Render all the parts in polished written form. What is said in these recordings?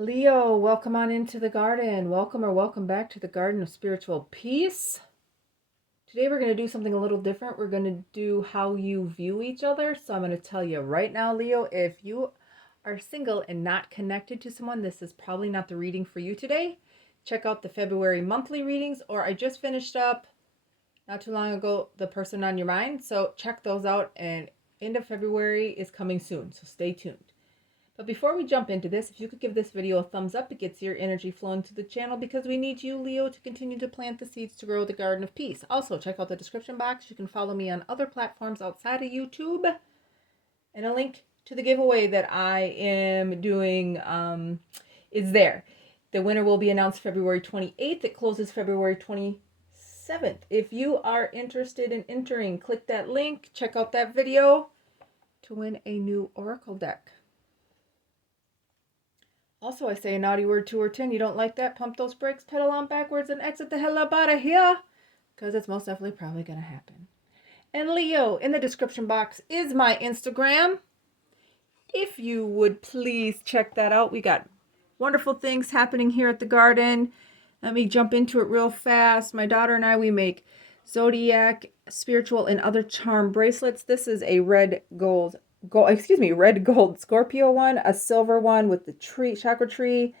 Leo, welcome on into the garden. Welcome back to the Garden of Spiritual Peace. Today we're going to do something a little different. We're going to do how you view each other. So I'm going to tell you right now, Leo, if you are single and not connected to someone, this is probably not the reading for you today. Check out the February monthly readings, or I just finished up not too long ago the person on your mind. So check those out, and end of February is coming soon. So stay tuned. But before we jump into this, if you could give this video a thumbs up, it gets your energy flowing to the channel because we need you, Leo, to continue to plant the seeds to grow the Garden of Peace. Also, check out the description box. You can follow me on other platforms outside of YouTube. And a link to the giveaway that I am doing is there. The winner will be announced February 28th. It closes February 27th. If you are interested in entering, click that link. Check out that video to win a new Oracle deck. Also, I say a naughty word 2 or 10. You don't like that? Pump those brakes, pedal on backwards, and exit the hell up out of here. Because it's most definitely probably going to happen. And Leo, in the description box is my Instagram. If you would please check that out. We got wonderful things happening here at the garden. Let me jump into it real fast. My daughter and I, we make zodiac, spiritual, and other charm bracelets. This is a red gold Scorpio one, a silver one with the tree, chakra tree,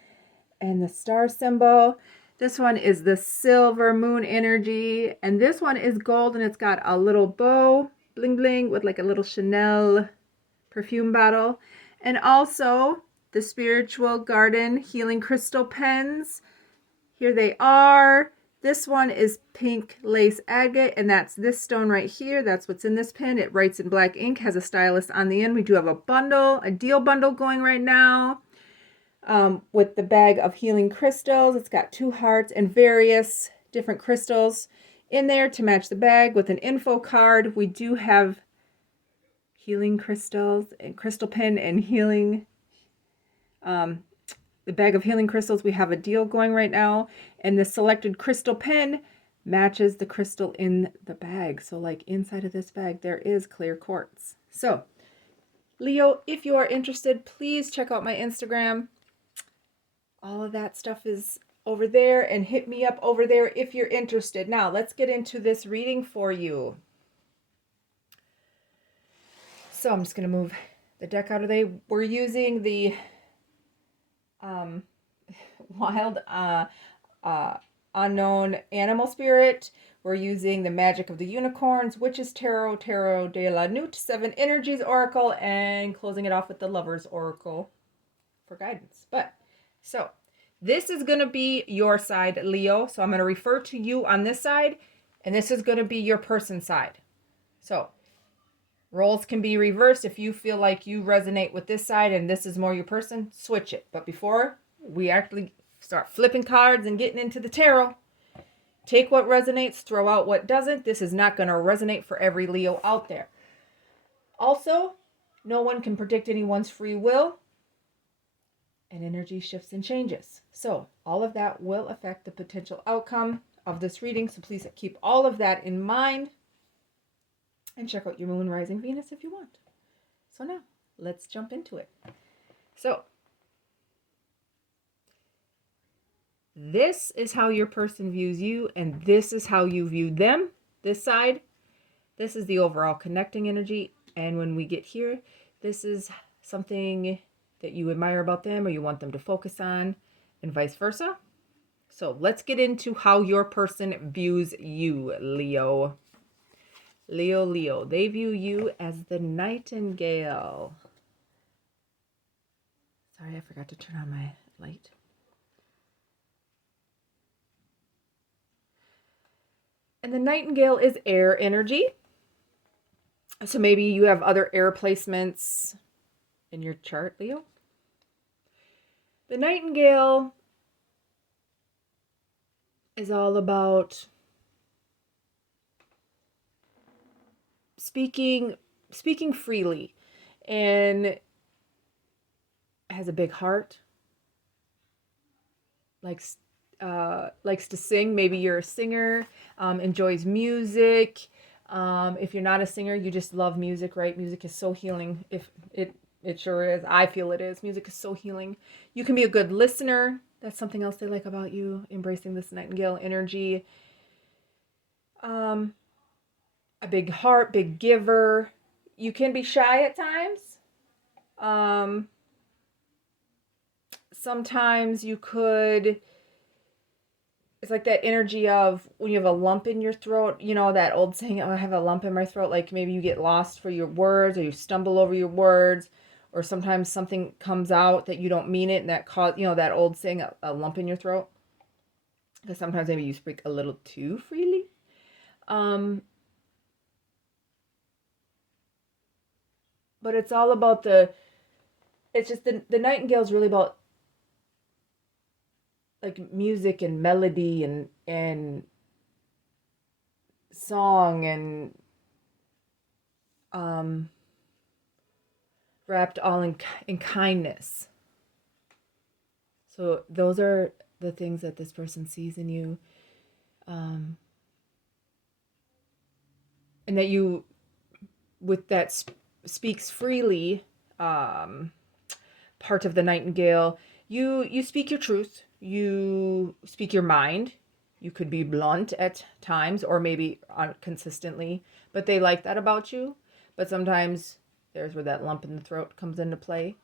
and the star symbol. This one is the silver moon energy, and this one is gold, and it's got a little bow, bling bling, with like a little Chanel perfume bottle. And also the spiritual garden healing crystal pens. Here they are. This one is pink lace agate, and that's this stone right here. That's what's in this pen. It writes in black ink, has a stylus on the end. We do have a deal bundle going right now with the bag of healing crystals. It's got 2 hearts and various different crystals in there to match the bag with an info card. We do have healing crystals and crystal pen and healing the bag of healing crystals. We have a deal going right now, and the selected crystal pen matches the crystal in the bag. So like inside of this bag, there is clear quartz. So Leo, if you are interested, please check out my Instagram. All of that stuff is over there, and hit me up over there if you're interested. Now let's get into this reading for you. So I'm just going to move the deck out of the way. We're using the wild unknown animal spirit. We're using the magic of the unicorns, witches tarot de la newt, 7 energies oracle, and closing it off with the lovers oracle for guidance. So this is going to be your side, Leo. So I'm going to refer to you on this side, and this is going to be your person side. So roles can be reversed. If you feel like you resonate with this side and this is more your person, switch it. But before we actually start flipping cards and getting into the tarot, take what resonates, throw out what doesn't. This is not going to resonate for every Leo out there. Also, no one can predict anyone's free will, and energy shifts and changes. So all of that will affect the potential outcome of this reading. So please keep all of that in mind. And check out your moon, rising, Venus if you want. So now, let's jump into it. So, this is how your person views you, and this is how you view them. This side, this is the overall connecting energy. And when we get here, this is something that you admire about them or you want them to focus on, and vice versa. So let's get into how your person views you, Leo. Leo, they view you as the nightingale. Sorry, I forgot to turn on my light. And the nightingale is air energy. So maybe you have other air placements in your chart, Leo. The nightingale is all about speaking freely, and has a big heart, likes to sing. Maybe you're a singer, enjoys music. If you're not a singer, you just love music, right? Music is so healing. If it It sure is. I feel it is. Music is so healing. You can be a good listener. That's something else they like about you, embracing this nightingale energy. A big heart, big giver. You can be shy at times. Sometimes you could, it's like that energy of when you have a lump in your throat, you know, that old saying, oh, I have a lump in my throat. Like maybe you get lost for your words or you stumble over your words, or sometimes something comes out that you don't mean it and that cause, you know, that old saying, a lump in your throat. Because sometimes maybe you speak a little too freely. But it's all about it's just the nightingale is really about like music and melody and song and wrapped all in kindness. So those are the things that this person sees in you, and that you, with that speaks freely, part of the nightingale. You speak your truth. You speak your mind. You could be blunt at times, or maybe consistently, but they like that about you. But sometimes there's where that lump in the throat comes into play.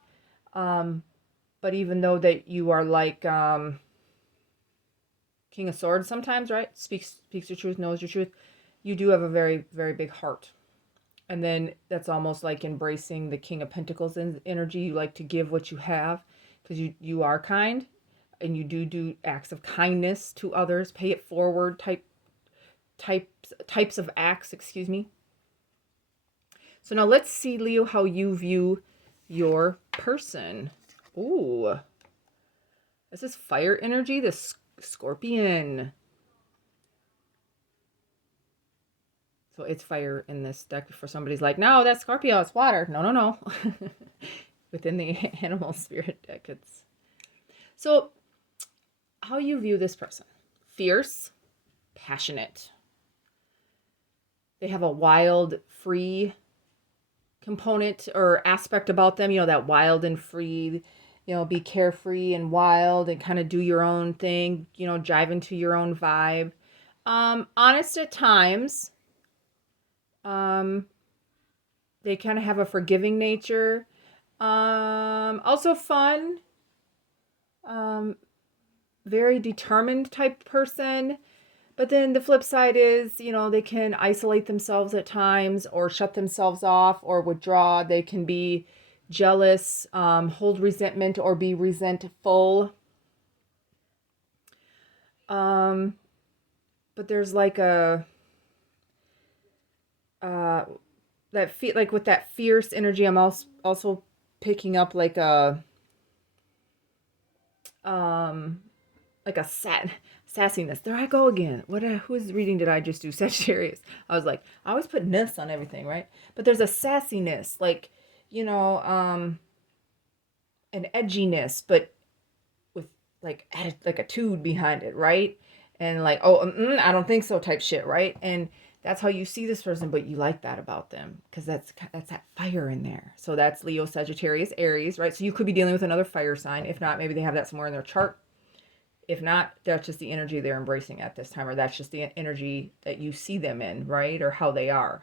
But even though that you are like King of Swords sometimes, right? Speaks your truth, knows your truth. You do have a very, very big heart. And then that's almost like embracing the King of Pentacles energy. You like to give what you have because you are kind and you do acts of kindness to others, pay it forward types of acts, excuse me. So now let's see, Leo, how you view your person. Ooh. This is fire energy, this Scorpion. So it's fire in this deck. For somebody's like, no, that's Scorpio, it's water. No. Within the animal spirit deck, it's... So how you view this person. Fierce, passionate. They have a wild, free component or aspect about them, you know, that wild and free, you know, be carefree and wild and kind of do your own thing, you know, jive into your own vibe. Honest at times. They kind of have a forgiving nature. Also fun. Very determined type person. But then the flip side is, you know, they can isolate themselves at times or shut themselves off or withdraw. They can be jealous, hold resentment, or be resentful. But there's like a like with that fierce energy, I'm also picking up like a sassiness. There I go again. Whose reading did I just do? Sagittarius. I was like, I always put ness on everything, right? But there's a sassiness, like, you know, an edginess, but with like attitude behind it, right? And like, oh, I don't think so type shit, right? And that's how you see this person, but you like that about them because that's that fire in there. So that's Leo, Sagittarius, Aries, right? So you could be dealing with another fire sign. If not, maybe they have that somewhere in their chart. If not, that's just the energy they're embracing at this time, or that's just the energy that you see them in, right? Or how they are,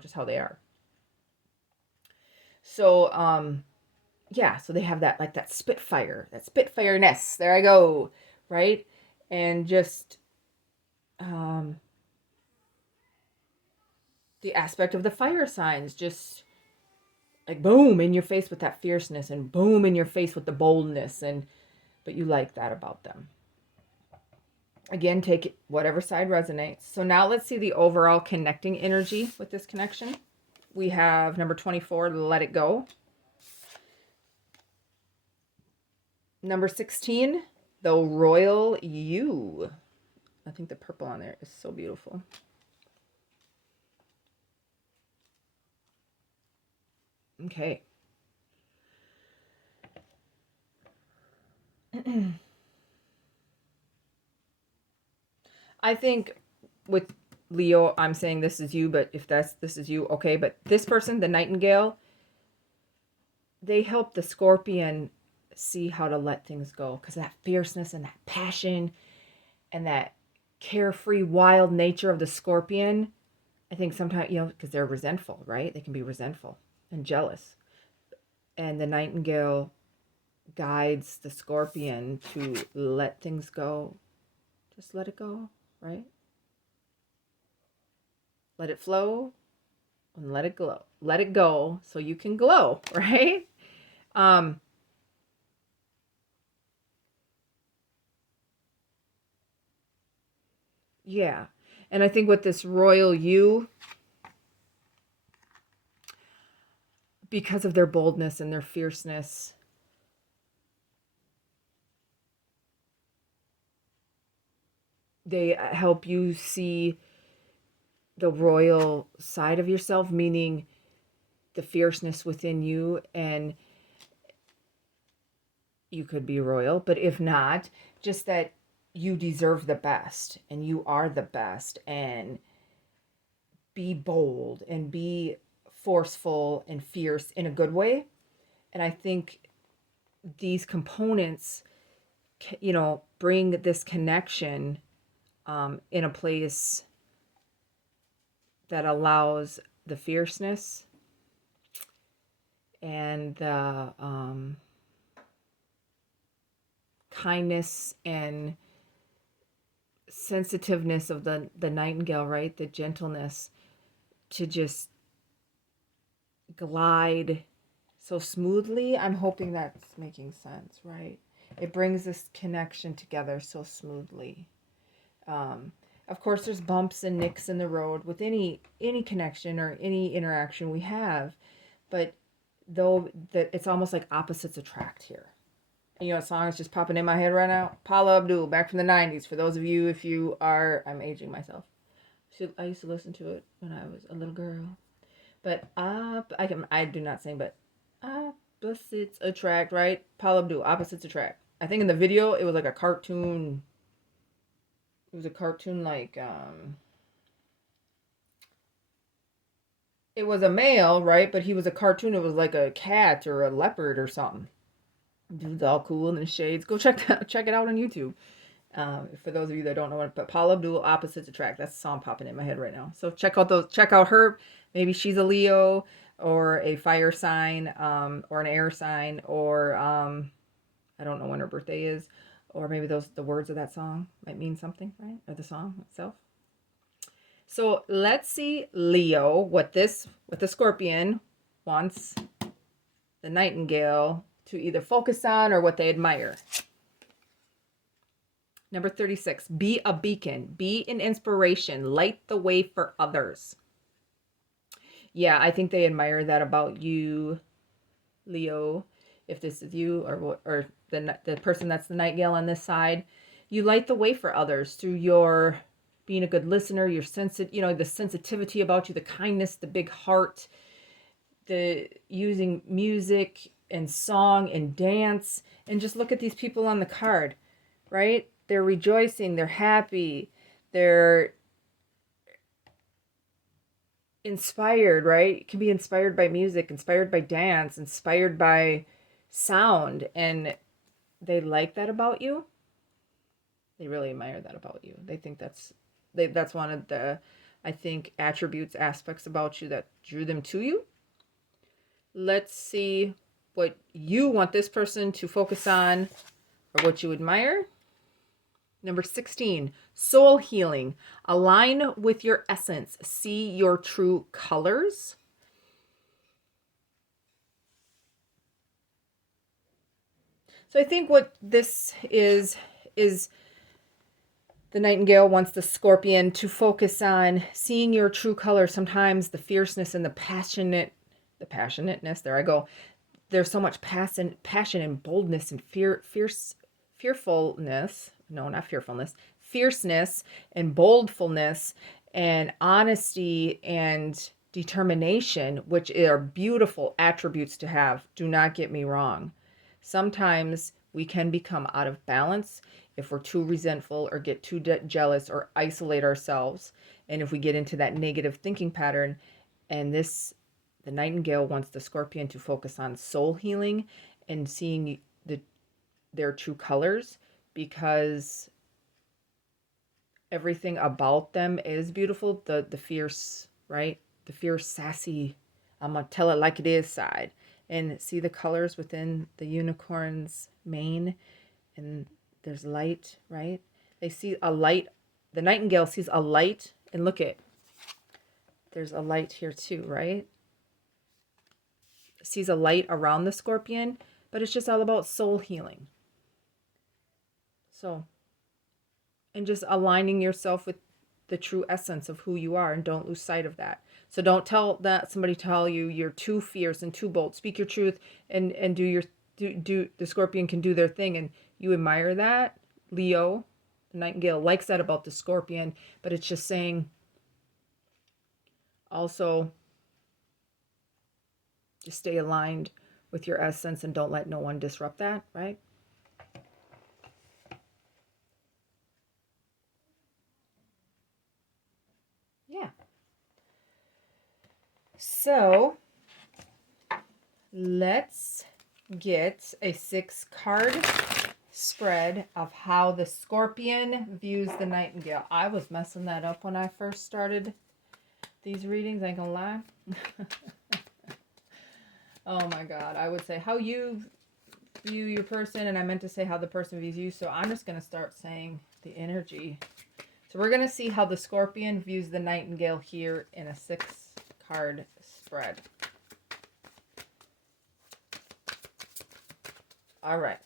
just how they are. So, yeah, so they have that, like that spitfireness. There I go, right? And just, the aspect of the fire signs, just like boom in your face with that fierceness and boom in your face with the boldness, but you like that about them. Again, take it whatever side resonates. So now let's see the overall connecting energy with this connection. We have number 24, let it go. Number 16, the royal you. I think the purple on there is so beautiful. Okay. I think with Leo, I'm saying this is you, but if this is you, okay. But this person, the Nightingale, they help the scorpion see how to let things go, because that fierceness and that passion and that carefree wild nature of the scorpion, I think sometimes, because they're resentful, right? They can be resentful and jealous. And the nightingale guides the scorpion to let things go. Just let it go, right? Let it flow and let it glow. Let it go so you can glow, right? Um, yeah. And I think with this royal you, because of their boldness and their fierceness, they help you see the royal side of yourself, meaning the fierceness within you. And you could be royal, but if not, just that you deserve the best and you are the best, and be bold and be forceful and fierce in a good way. And I think these components, bring this connection in a place that allows the fierceness and the kindness and sensitiveness of the nightingale, right? The gentleness to just glide so smoothly. I'm hoping that's making sense, right? It brings this connection together so smoothly. Of course, there's bumps and nicks in the road with any connection or any interaction we have, but though that it's almost like opposites attract here. And a song is just popping in my head right now. Paula Abdul, back from the '90s. For those of you, if you are, I'm aging myself. I used to listen to it when I was a little girl. But I do not sing, but opposites attract, right? Paula Abdul, opposites attract. I think in the video it was like a cartoon. It was a cartoon like it was a male, right? But he was a cartoon. It was like a cat or a leopard or something. Dude's all cool in the shades. Go check it out on YouTube. For those of you that don't know it, but Paula Abdul, opposites attract. That's the song popping in my head right now. So check out her. Maybe she's a Leo or a fire sign, or an air sign, or I don't know when her birthday is, or maybe the words of that song might mean something, right? Or the song itself. So let's see, Leo, what the scorpion wants the nightingale to either focus on or what they admire. Number 36, be a beacon, be an inspiration, light the way for others. Yeah, I think they admire that about you, Leo. If this is you or the person that's the nightingale on this side, you light the way for others through your being a good listener, your the sensitivity about you, the kindness, the big heart, the using music and song and dance. And just look at these people on the card, right? They're rejoicing, they're happy, they're inspired, right? It can be inspired by music, inspired by dance, inspired by sound, and they like that about you. They really admire that about you. They think that's one of the, I think, attributes, aspects about you that drew them to you. Let's see what you want this person to focus on or what you admire. Number 16, soul healing. Align with your essence. See your true colors. So I think what this is the nightingale wants the scorpion to focus on seeing your true colors. Sometimes the fierceness and the passionateness, there I go. There's so much passion and boldness and fearfulness. No, not fearfulness. Fierceness and boldfulness and honesty and determination, which are beautiful attributes to have. Do not get me wrong. Sometimes we can become out of balance if we're too resentful or get too jealous or isolate ourselves. And if we get into that negative thinking pattern, and this the Nightingale wants the Scorpion to focus on soul healing and seeing their true colors, because everything about them is beautiful. The fierce, right? The fierce, sassy, I'm gonna tell it like it is side. And see the colors within the unicorn's mane, and there's light, right? They see a light. The Nightingale sees a light, and look at, there's a light here too, right? Sees a light around the Scorpion, but it's just all about soul healing. So, and just aligning yourself with the true essence of who you are, and don't lose sight of that. So don't tell that somebody tell you you're too fierce and too bold. Speak your truth, and do the Scorpion can do their thing, and you admire that. Leo, the Nightingale, likes that about the Scorpion, but it's just saying also just stay aligned with your essence and don't let no one disrupt that, right? Yeah. So let's get a 6-card spread of how the Scorpion views the Nightingale. I was messing that up when I first started these readings, I ain't gonna lie. Oh my God, I would say how you view your person, and I meant to say how the person views you, so I'm just gonna start saying the energy. So we're gonna see how the Scorpion views the Nightingale here in a 6-card spread. All right.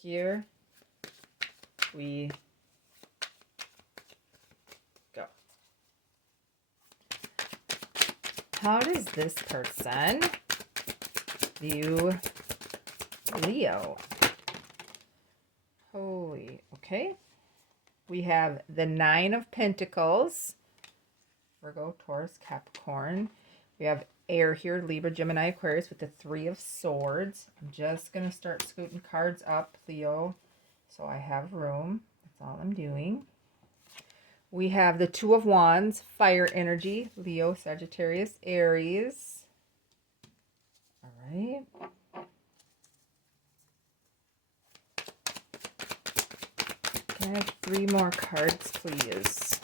Here we go. How does this person view Leo? Holy, okay. We have the 9 of Pentacles, Virgo, Taurus, Capricorn. We have air here, Libra, Gemini, Aquarius, with the 3 of Swords. I'm just going to start scooting cards up, Leo, so I have room. That's all I'm doing. We have the 2 of Wands, fire energy, Leo, Sagittarius, Aries. All right. Can I have 3 more cards, please?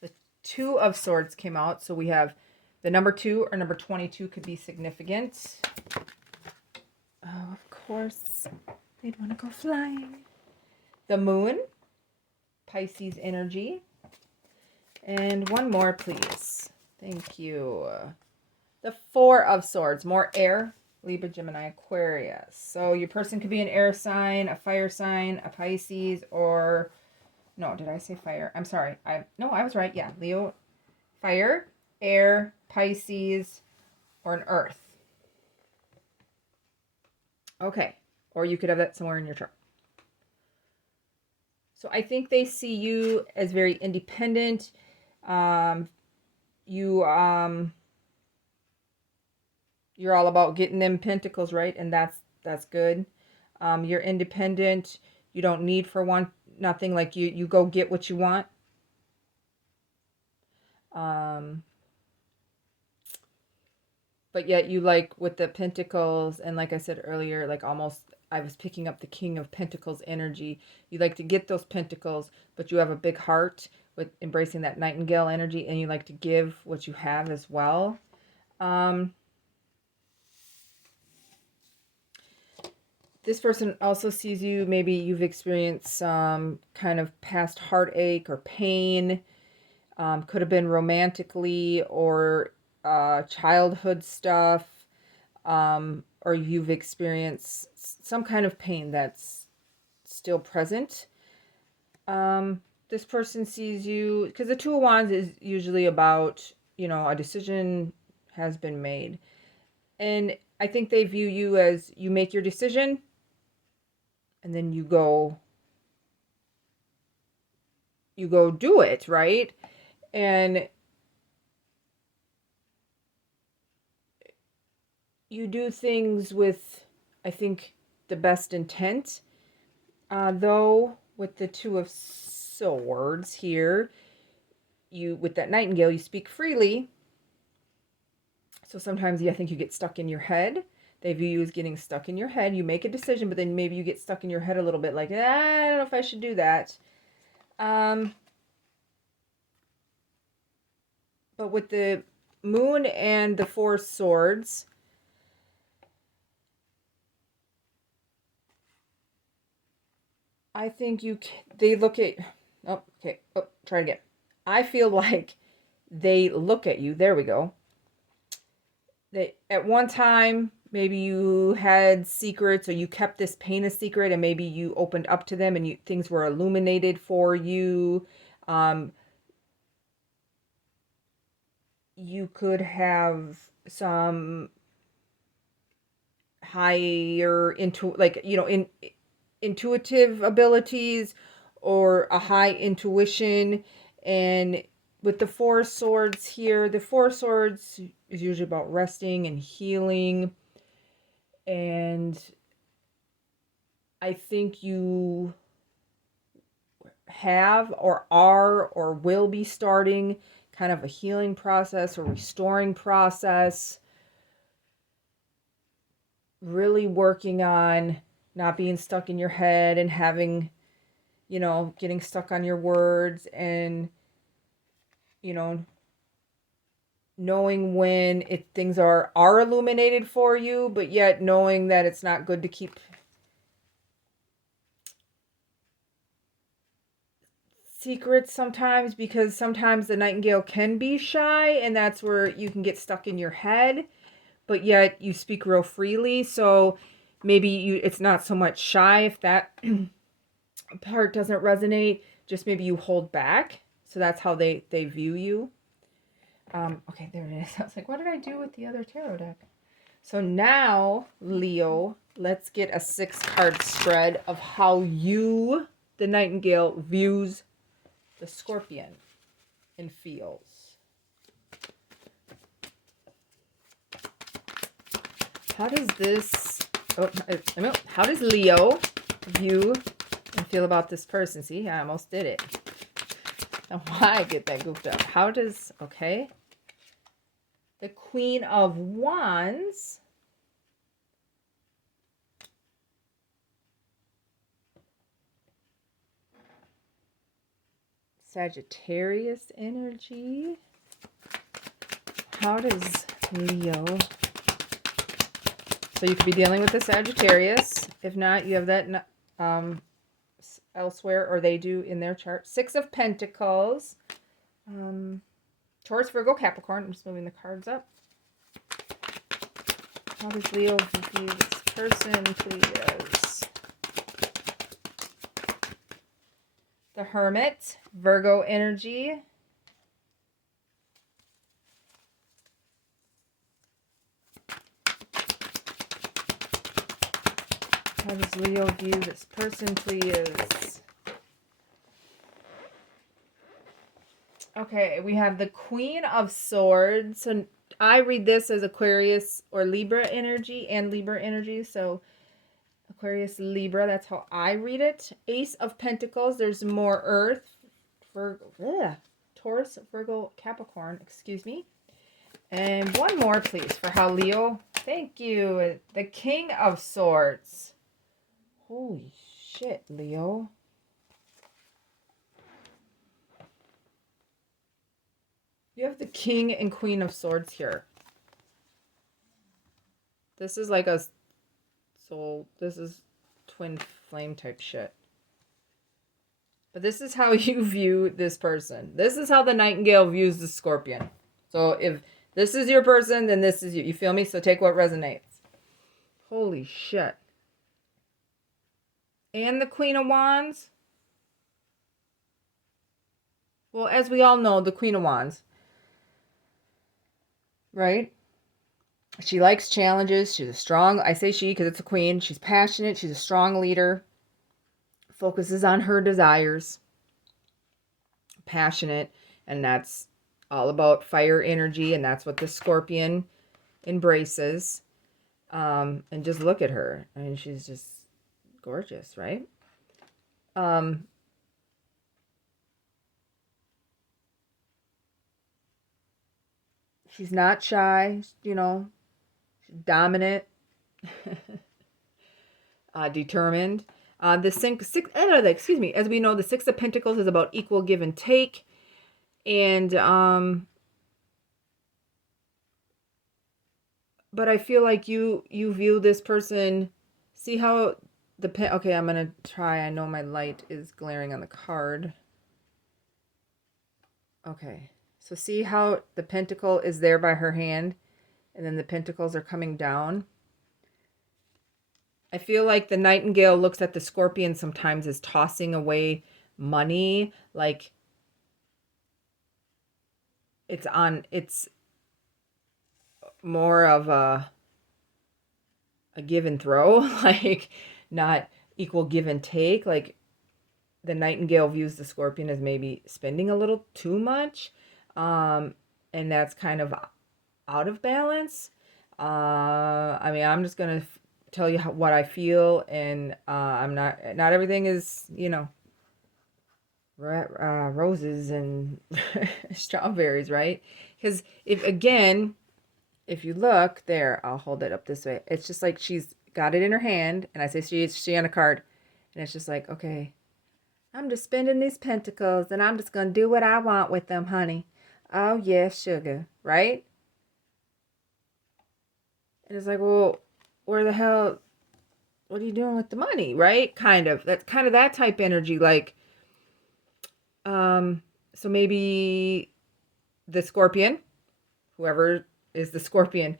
The 2 of Swords came out, so we have the number 2 or number 22 could be significant. Oh, of course, they'd want to go flying. The Moon, Pisces energy. And one more, please. Thank you. The 4 of Swords, more air, Libra, Gemini, Aquarius. So your person could be an air sign, a fire sign, a Pisces, or... No, did I say fire? I'm sorry. No, I was right. Yeah, Leo, fire, air, Pisces, or an earth. Okay. Or you could have that somewhere in your chart. So I think they see you as very independent. You're all about getting them pentacles, right? And that's good. You're independent. You don't need for nothing. Like you go get what you want. But yet you like with the pentacles, and like I said earlier, like almost I was picking up the King of Pentacles energy. You like to get those pentacles, but you have a big heart with embracing that Nightingale energy, and you like to give what you have as well. This person also sees you, maybe you've experienced some kind of past heartache or pain. Could have been romantically or childhood stuff. Or you've experienced some kind of pain that's still present. This person sees you, because the 2 of Wands is usually about, a decision has been made. And I think they view you as you make your decision and then you go do it, right? And you do things with, I think, the best intent. Though, with the 2 of Swords here, with that Nightingale, you speak freely. So sometimes I think you get stuck in your head. They view you as getting stuck in your head. You make a decision, but then maybe you get stuck in your head a little bit, like, I don't know if I should do that. But with the Moon and the Four Swords, I think they look at, try again. I feel like they look at you. There we go. At one time, maybe you had secrets, or you kept this pain a secret, and maybe you opened up to them, and things were illuminated for you. You could have some higher intuitive abilities, or a high intuition. And with the Four Swords here, the Four Swords is usually about resting and healing. And I think you have, or are, or will be starting kind of a healing process or restoring process. Really working on not being stuck in your head and having, getting stuck on your words, and, knowing when things are illuminated for you, but yet knowing that it's not good to keep secrets sometimes, because sometimes the Nightingale can be shy, and that's where you can get stuck in your head, but yet you speak real freely. So maybe it's not so much shy if that part doesn't resonate, just maybe you hold back. So that's how they view you. Okay, there it is. I was like, what did I do with the other tarot deck? So now, Leo, let's get a 6-card spread of how you, the Nightingale, views the Scorpion and feels. How does how does Leo view and feel about this person? See, I almost did it. Now, why I get that goofed up? Okay. The Queen of Wands. Sagittarius energy. How does Leo... So you could be dealing with the Sagittarius. If not, you have that elsewhere, or they do in their chart. 6 of Pentacles. Taurus, Virgo, Capricorn. I'm just moving the cards up. How does Leo view this person, please? The Hermit, Virgo energy. How does Leo view this person, please? Okay, we have the Queen of Swords. So I read this as Aquarius or Libra energy, and Libra energy. So Aquarius, Libra, that's how I read it. Ace of Pentacles. There's more Earth. Taurus, Virgo, Capricorn. Excuse me. And one more, please, for how Leo... Thank you. The King of Swords. Holy shit, Leo. You have the King and Queen of Swords here. This is like this is twin flame type shit. But this is how you view this person. This is how the Nightingale views the Scorpion. So if this is your person, then this is you. You feel me? So take what resonates. Holy shit. And the Queen of Wands. Well, as we all know, the Queen of Wands, right? She likes challenges. She's a strong, I say she because it's a queen. She's passionate. She's a strong leader. Focuses on her desires. Passionate. And that's all about fire energy. And that's what the Scorpion embraces. And just look at her. I mean, she's just gorgeous, right? She's not shy, you know, she's dominant, determined. The excuse me, as we know, the Six of Pentacles is about equal give and take. And, but I feel like you view this person, see how okay, I'm going to try. I know my light is glaring on the card. Okay. So see how the pentacle is there by her hand and then the pentacles are coming down. I feel like the Nightingale looks at the Scorpion sometimes as tossing away money, like it's more of a give and throw, like not equal give and take. Like the Nightingale views the Scorpion as maybe spending a little too much, and that's kind of out of balance. I mean, I'm just gonna tell you what I feel, and I'm not everything is, you know, roses and strawberries, right? Because if you look there, I'll hold it up this way. It's just like she's got it in her hand, and I say she on a card, and it's just like, okay, I'm just spending these pentacles, and I'm just gonna do what I want with them, honey. Oh yeah, sugar, right? And it's like, well, where the hell? What are you doing with the money, right? Kind of. That's kind of that type energy, like, so maybe the Scorpion, whoever is the Scorpion,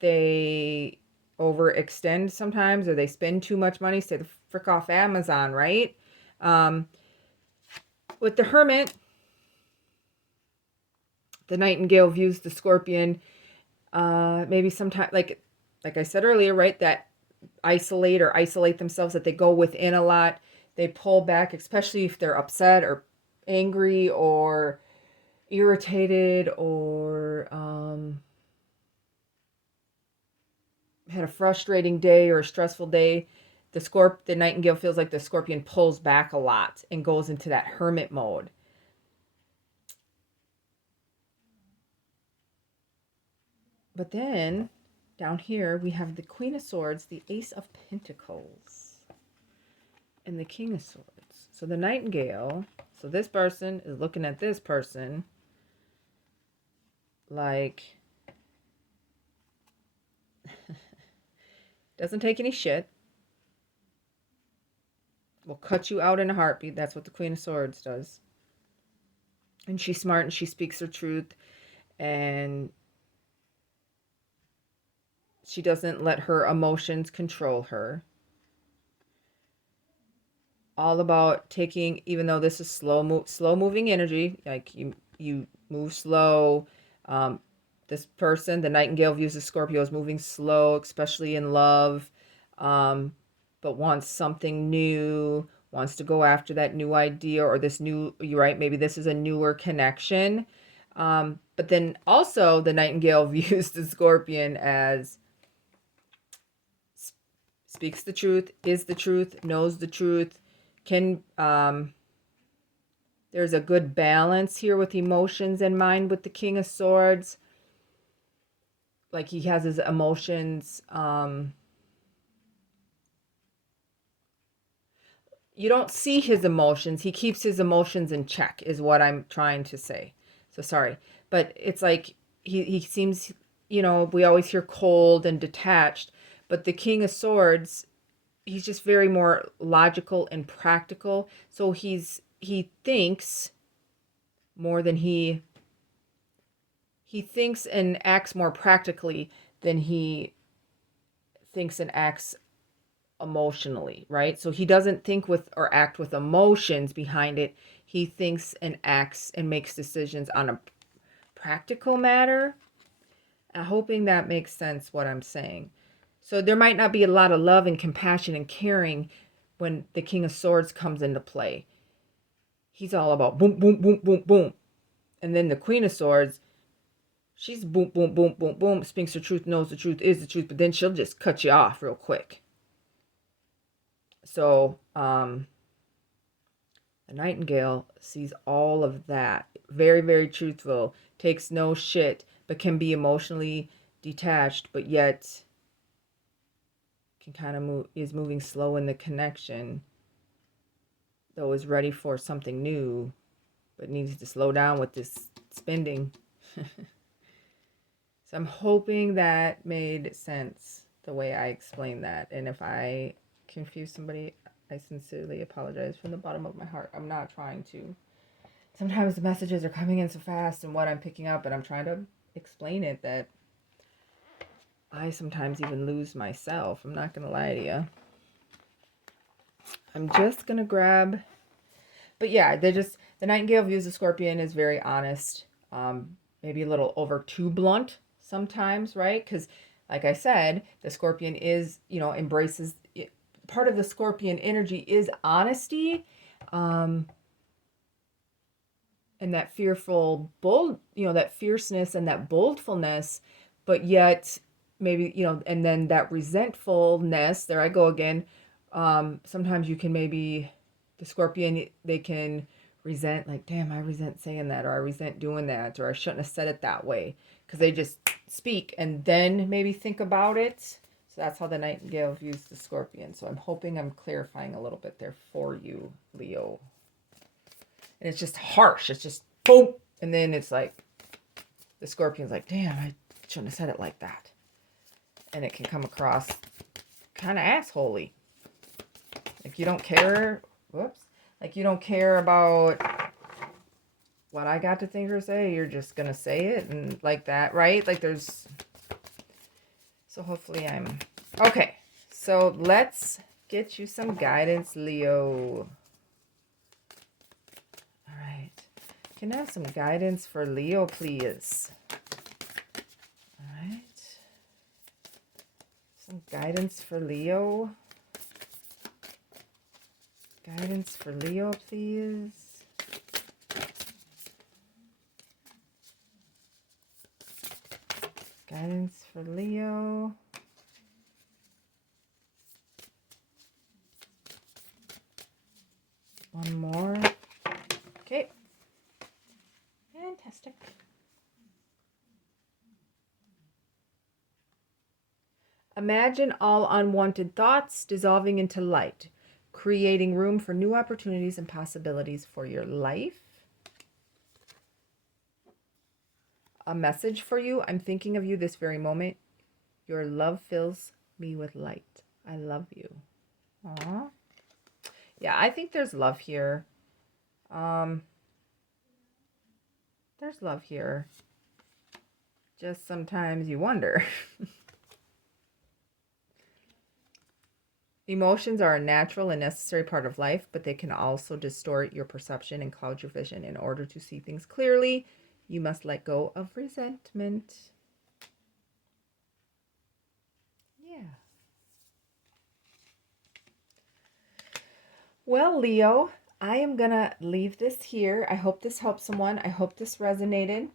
they overextend sometimes, or they spend too much money. Stay the frick off Amazon, right? With the Hermit, the Nightingale views the Scorpion, maybe sometimes, like I said earlier, right? That isolate themselves, that they go within a lot. They pull back, especially if they're upset or angry or irritated or had a frustrating day or a stressful day. The Nightingale feels like the Scorpion pulls back a lot and goes into that hermit mode. But then down here we have the Queen of Swords, the Ace of Pentacles, and the King of Swords. So the Nightingale, so this person is looking at this person like doesn't take any shit, will cut you out in a heartbeat. That's what the Queen of Swords does. And she's smart and she speaks her truth, and she doesn't let her emotions control her. All about taking, even though this is slow moving energy, like you move slow. This person, the Nightingale, views the Scorpio as moving slow, especially in love, but wants something new, wants to go after that new idea or this new, you're right, maybe this is a newer connection. But then also the Nightingale views the Scorpion as speaks the truth, is the truth, knows the truth, can there's a good balance here with emotions in mind with the King of Swords. Like he has his emotions, you don't see his emotions, he keeps his emotions in check is what I'm trying to say. So sorry, but it's like he seems, you know, we always hear cold and detached, but the King of Swords, he's just very more logical and practical. So he thinks more than he thinks and acts more practically than he thinks and acts emotionally, right? So he doesn't think with or act with emotions behind it. He thinks and acts and makes decisions on a practical matter. I'm hoping that makes sense what I'm saying. So there might not be a lot of love and compassion and caring when the King of Swords comes into play. He's all about boom, boom, boom, boom, boom. And then the Queen of Swords, she's boom, boom, boom, boom, boom, speaks the truth, knows the truth, is the truth, but then she'll just cut you off real quick. So, the Nightingale sees all of that. Very, very truthful. Takes no shit. but can be emotionally detached, but yet can kind of is moving slow in the connection, though is ready for something new, but needs to slow down with this spending. So I'm hoping that made sense the way I explained that. And if I confuse somebody, I sincerely apologize from the bottom of my heart. I'm not trying to. Sometimes the messages are coming in so fast and what I'm picking up, and I'm trying to explain it that I sometimes even lose myself. I'm not going to lie to you. I'm just going to grab. But yeah, the Nightingale views the Scorpion is very honest. Maybe a little over too blunt sometimes, right? Because like I said, the Scorpion is, embraces part of the Scorpion energy is honesty, and that fearful bold, that fierceness and that boldfulness, but yet maybe, and then that resentfulness, there I go again. Sometimes you can maybe, the Scorpion, they can resent, like, damn, I resent saying that, or I resent doing that, or I shouldn't have said it that way, because they just speak and then maybe think about it. So that's how the Nightingale views the Scorpion. So I'm hoping I'm clarifying a little bit there for you, Leo. And it's just harsh. It's just boom. And then it's like, the Scorpion's like, damn, I shouldn't have said it like that. And it can come across kind of assholey. Like you don't care. Whoops. Like you don't care about what I got to think or say. You're just going to say it and like that, right? Like there's... So hopefully I'm... Okay. So let's get you some guidance, Leo. All right. Can I have some guidance for Leo, please? All right. Some guidance for Leo. Guidance for Leo, please. Guidance for Leo. One more. Okay. Fantastic. Imagine all unwanted thoughts dissolving into light, creating room for new opportunities and possibilities for your life. A message for you. I'm thinking of you this very moment. Your love fills me with light. I love you. Aww. Yeah, I think there's love here. There's love here. Just sometimes you wonder. Emotions are a natural and necessary part of life, but they can also distort your perception and cloud your vision. In order to see things clearly, you must let go of resentment. Yeah. Well, Leo, I am going to leave this here. I hope this helped someone. I hope this resonated.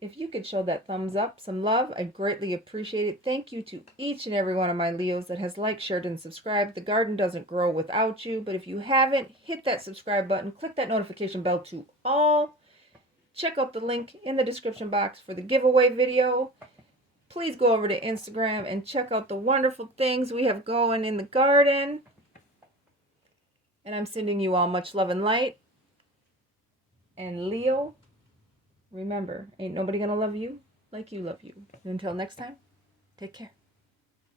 If you could show that thumbs up, some love, I'd greatly appreciate it. Thank you to each and every one of my Leos that has liked, shared, and subscribed. The garden doesn't grow without you, but if you haven't, hit that subscribe button, click that notification bell to all. Check out the link in the description box for the giveaway video. Please go over to Instagram and check out the wonderful things we have going in the garden. And I'm sending you all much love and light. And Leo, remember, ain't nobody gonna love you like you love you. And until next time, take care.